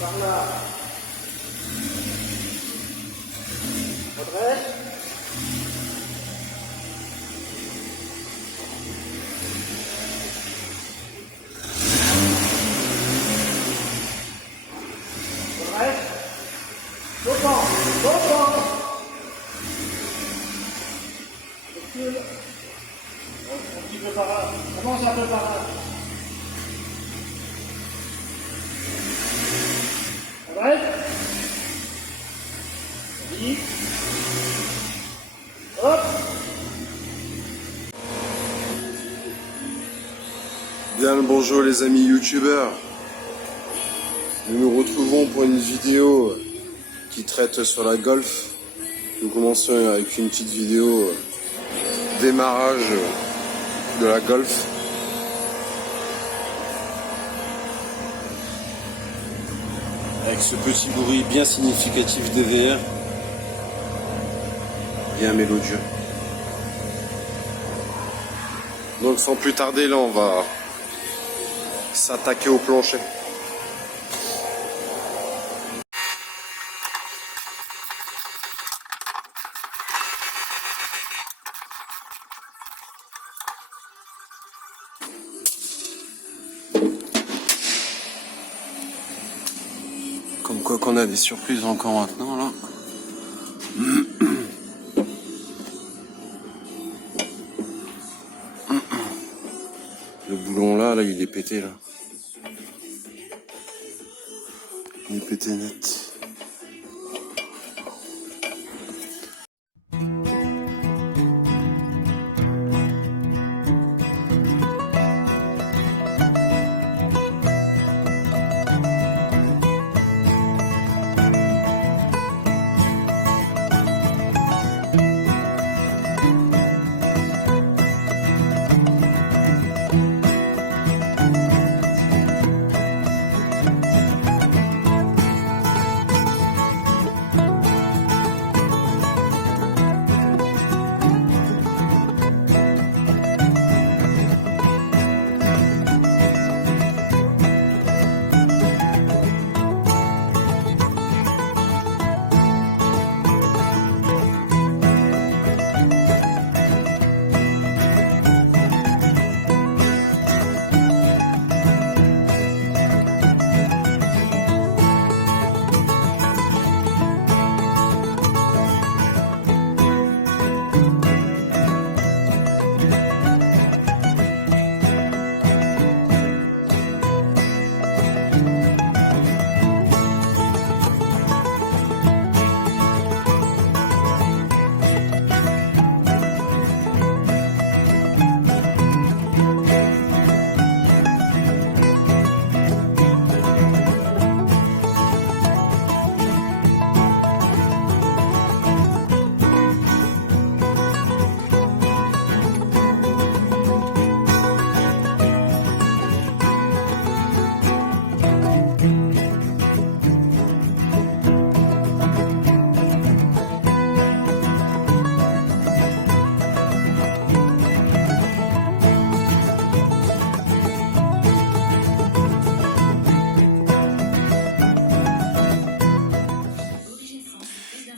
Par là. Redresse. Redresse. Longtemps. Longtemps. Recule. Un petit peu par là. Commence un peu par là. Arrête. Vite. Hop. Bien le bonjour les amis youtubeurs. Nous nous retrouvons pour une vidéo qui traite sur la Golf. Nous commençons avec une petite vidéo démarrage de la Golf. Avec ce petit bruit bien significatif DVR, bien mélodieux. Donc sans plus tarder, là on va s'attaquer au plancher. Comme quoi qu'on a des surprises encore maintenant là. Le boulon là, il est pété là. Il est pété net.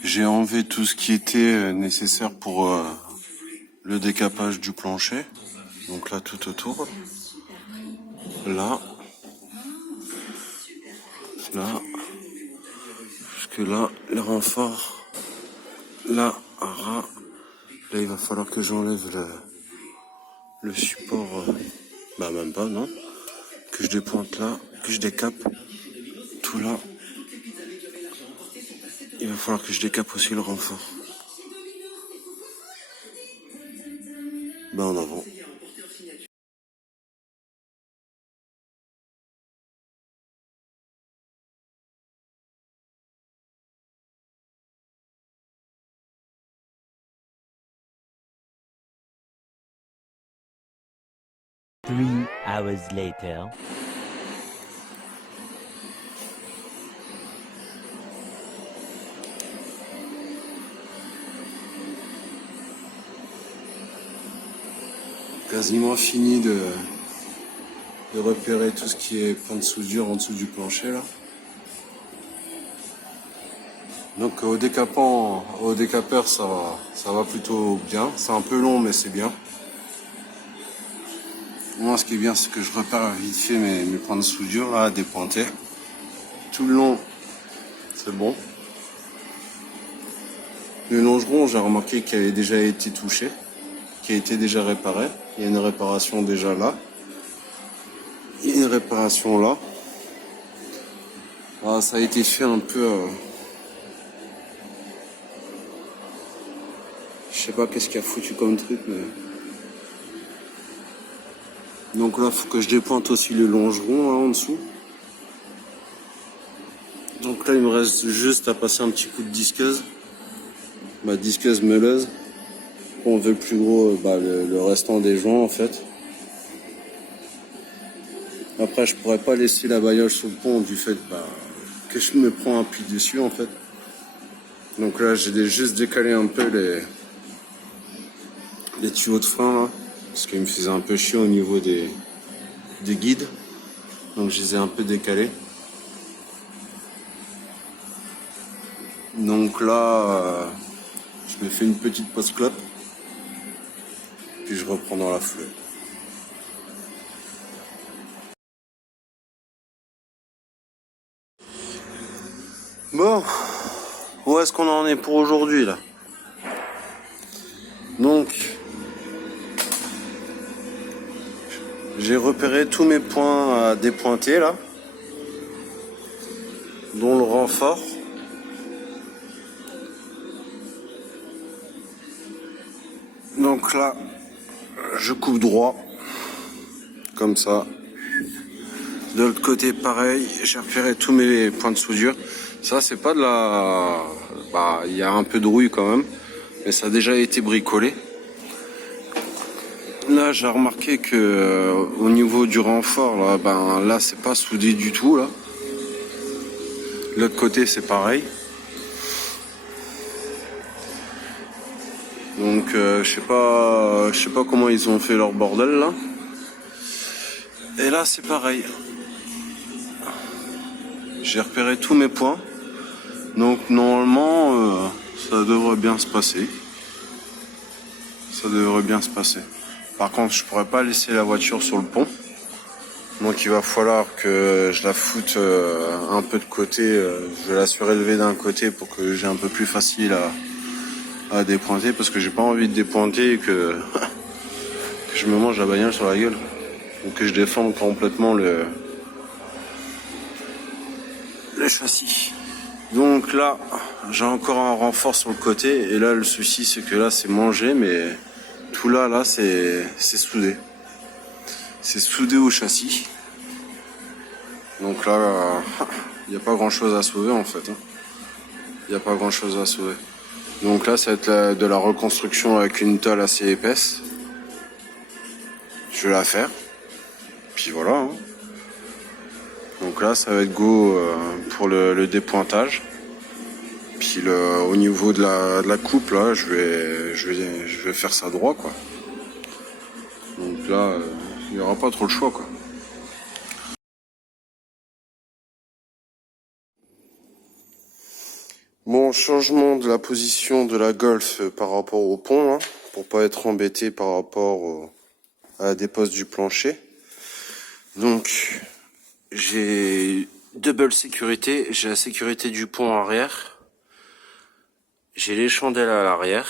J'ai enlevé tout ce qui était nécessaire pour le décapage du plancher. Donc là, tout autour. Là. Là. Jusque là, les renforts. Là, à ras. Là, il va falloir que j'enlève le support, bah même pas, non. Que je dépointe là, que je décape tout là. Il va falloir que je décape aussi le renfort. Bah en avant. Three hours later. Quasiment fini de repérer tout ce qui est point de soudure en dessous du plancher là. Donc au décapeur ça va plutôt bien. C'est un peu long mais c'est bien. Moi ce qui est bien c'est que je repère vite fait mes points de soudure là dépointés. Tout le long c'est bon. Le longeron j'ai remarqué qu'il avait déjà été touché, qui a été déjà réparé. Il y a une réparation déjà là. Il y a une réparation là. Ah, ça a été fait un peu... Je sais pas qu'est-ce qu'il a foutu comme truc, mais... Donc là, faut que je dépointe aussi le longeron là en dessous. Donc là, il me reste juste à passer un petit coup de disqueuse. Ma disqueuse meuleuse. On veut le plus gros, le restant des joints en fait. Après, je pourrais pas laisser la baillage sur le pont du fait que je me prends un puits dessus en fait. Donc là, j'ai juste décalé un peu les tuyaux de frein là, parce qu'ils me faisaient un peu chier au niveau des guides. Donc je les ai un peu décalés. Donc là, je me fais une petite pause clope. Puis je reprends dans la foulée. Bon, où est-ce qu'on en est pour aujourd'hui là? Donc, j'ai repéré tous mes points à dépointer là, dont le renfort. Donc là, je coupe droit, comme ça. De l'autre côté, pareil, j'ai repéré tous mes points de soudure. Ça, c'est pas de la... il y a un peu de rouille quand même, mais ça a déjà été bricolé. Là, j'ai remarqué que au niveau du renfort, là, là, c'est pas soudé du tout, là. De l'autre côté, c'est pareil. Donc, je sais pas comment ils ont fait leur bordel, là. Et là, c'est pareil. J'ai repéré tous mes points. Donc, normalement, ça devrait bien se passer. Ça devrait bien se passer. Par contre, je pourrais pas laisser la voiture sur le pont. Donc il va falloir que je la foute un peu de côté. Je vais la surélever d'un côté pour que j'ai un peu plus facile à dépointer. Parce que j'ai pas envie de dépointer et que je me mange la bagnole sur la gueule. Ou que je défende complètement le châssis. Donc là, j'ai encore un renfort sur le côté. Et là, le souci, c'est que là, c'est mangé. Mais tout là, c'est soudé. C'est soudé au châssis. Donc là, il n'y a pas grand chose à sauver en fait. Il n'y a pas grand chose à sauver. Donc là, ça va être de la reconstruction avec une tôle assez épaisse. Je vais la faire. Puis voilà. Donc là, ça va être go pour le dépointage. Puis au niveau de la coupe, là, je vais faire ça droit, quoi. Donc là, il n'y aura pas trop le choix, quoi. Bon, changement de la position de la Golf par rapport au pont, là, pour pas être embêté par rapport à la dépose du plancher. Donc, j'ai double sécurité. J'ai la sécurité du pont arrière. J'ai les chandelles à l'arrière.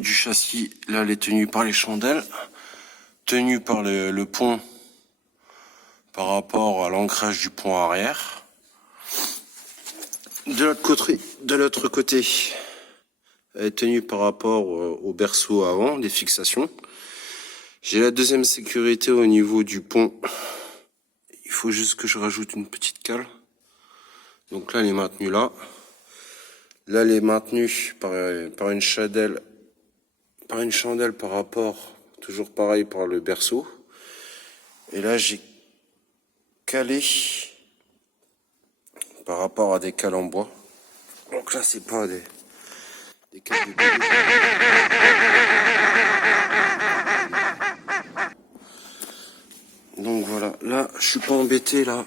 niveau du châssis, là elle est tenue par les chandelles, tenue par le pont par rapport à l'ancrage du pont arrière. De l'autre côté, elle est tenue par rapport au berceau avant, des fixations. J'ai la deuxième sécurité au niveau du pont. Il faut juste que je rajoute une petite cale. Donc là, elle est maintenue là. Là, elle est maintenue par une chandelle. Par une chandelle par rapport, toujours pareil, par le berceau. Et là, j'ai calé par rapport à des cales en bois. Donc là, c'est pas des cales de bois. Donc voilà, là, je suis pas embêté là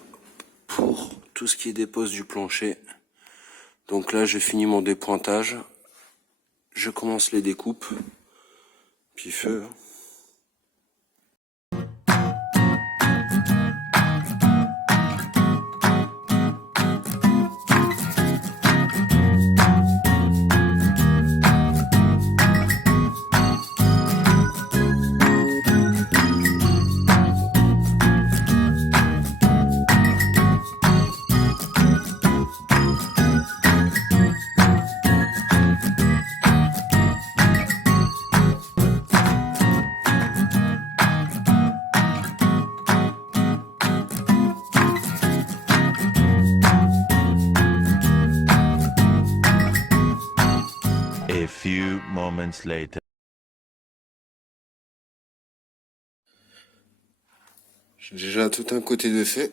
pour tout ce qui est dépose du plancher. Donc là, j'ai fini mon dépointage. Je commence les découpes. Puis feu. A few moments later. J'ai déjà tout un côté de fait.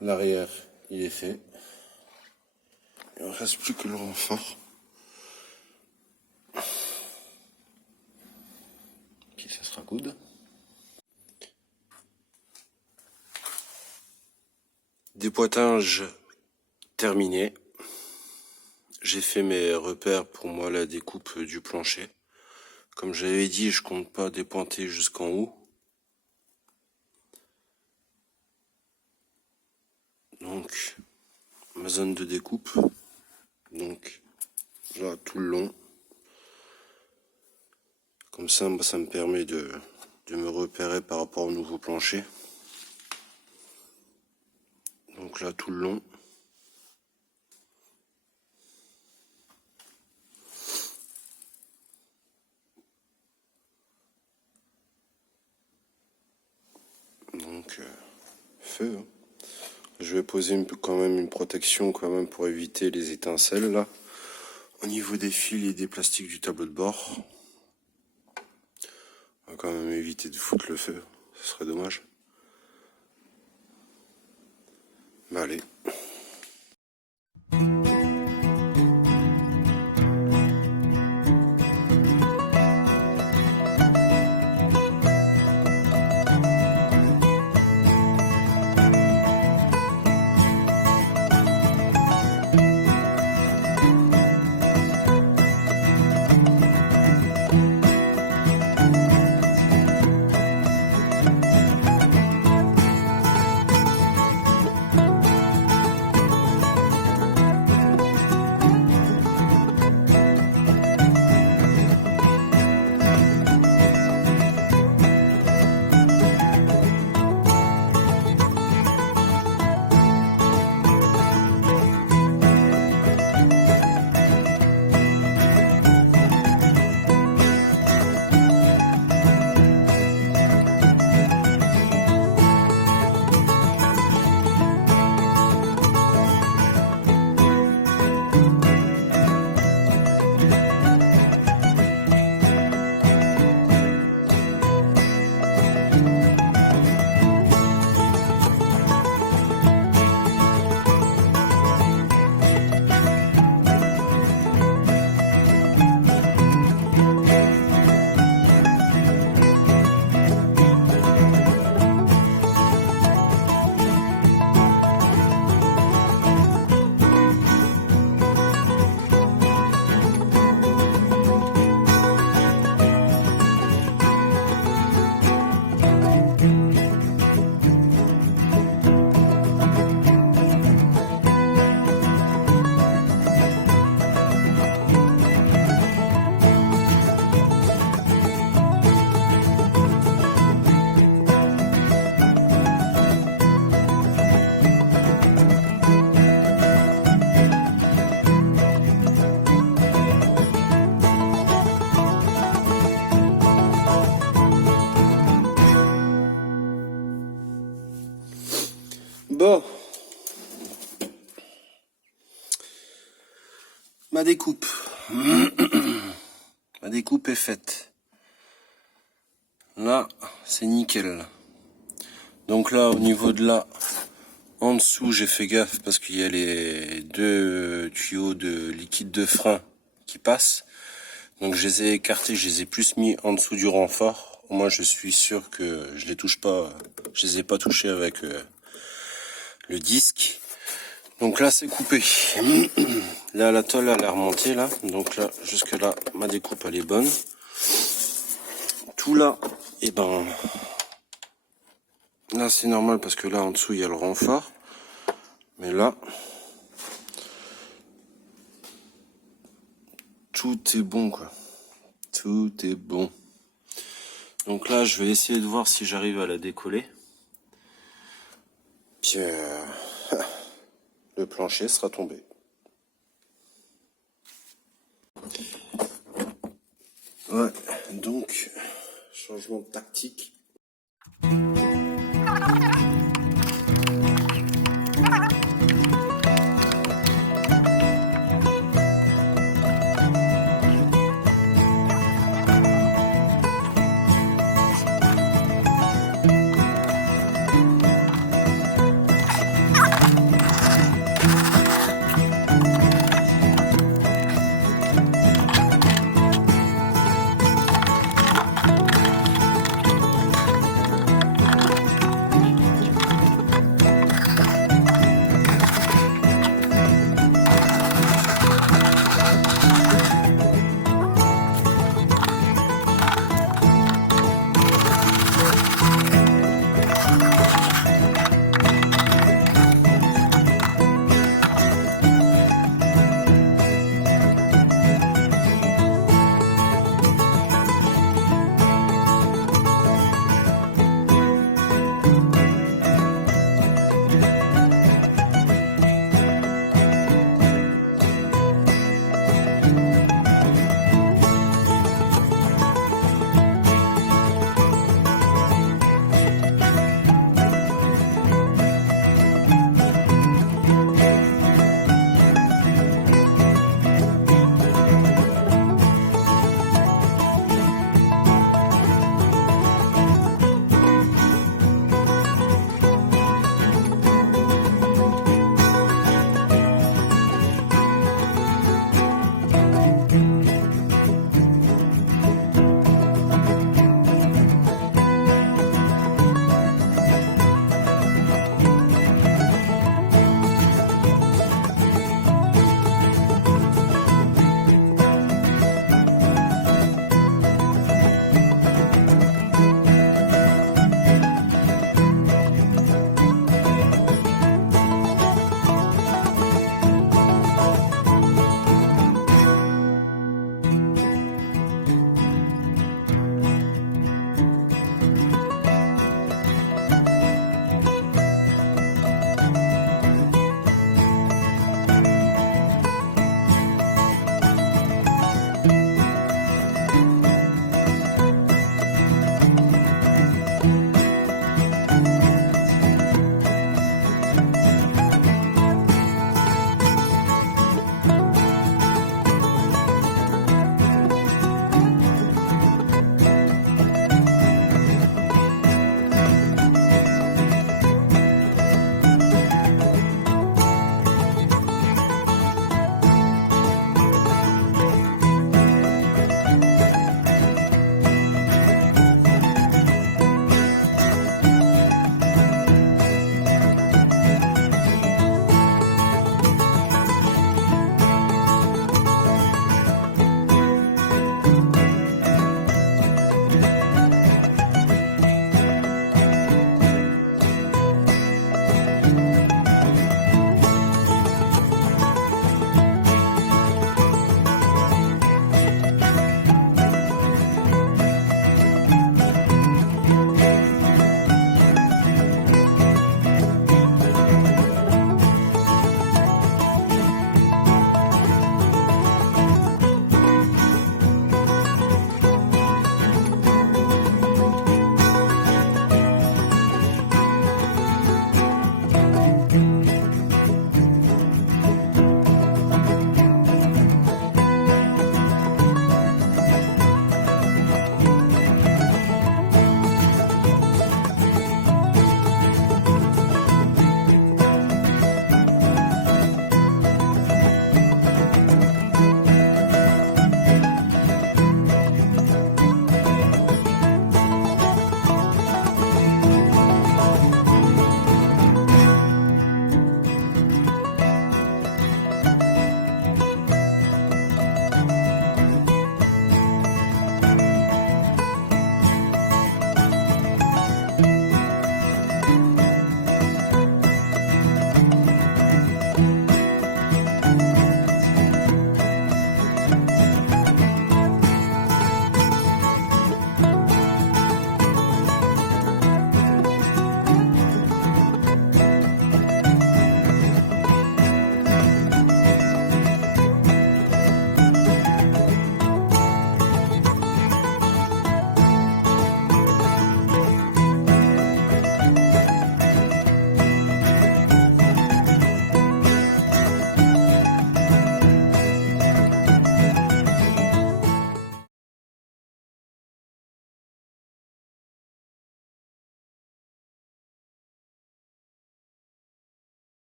L'arrière, il est fait. Il ne reste plus que le renfort. Puis ça sera good. Dépoitage terminé. J'ai fait mes repères pour moi la découpe du plancher. Comme j'avais dit, je compte pas dépointer jusqu'en haut. Donc, ma zone de découpe. Donc, là, tout le long. Comme ça, ça me permet de me repérer par rapport au nouveau plancher. Donc là, tout le long. Donc, feu. Hein. Je vais poser quand même une protection quand même pour éviter les étincelles là. Au niveau des fils et des plastiques du tableau de bord. On va quand même éviter de foutre le feu. Ce serait dommage. Bah allez. Bon. Ma découpe. Ma découpe est faite. Là, c'est nickel. Donc là, au niveau de là, en dessous, j'ai fait gaffe parce qu'il y a les 2 tuyaux de liquide de frein qui passent. Donc je les ai écartés, je les ai plus mis en dessous du renfort. Au moins je suis sûr que je les touche pas, je les ai pas touchés avec le disque. Donc là c'est coupé. Là la tôle elle est remontée là. Donc là jusque là ma découpe elle est bonne. Tout là, et ben là c'est normal parce que là en dessous il y a le renfort. Mais là tout est bon quoi. Tout est bon. Donc là, je vais essayer de voir si j'arrive à la décoller. Puis le plancher sera tombé. Ouais, donc changement de tactique.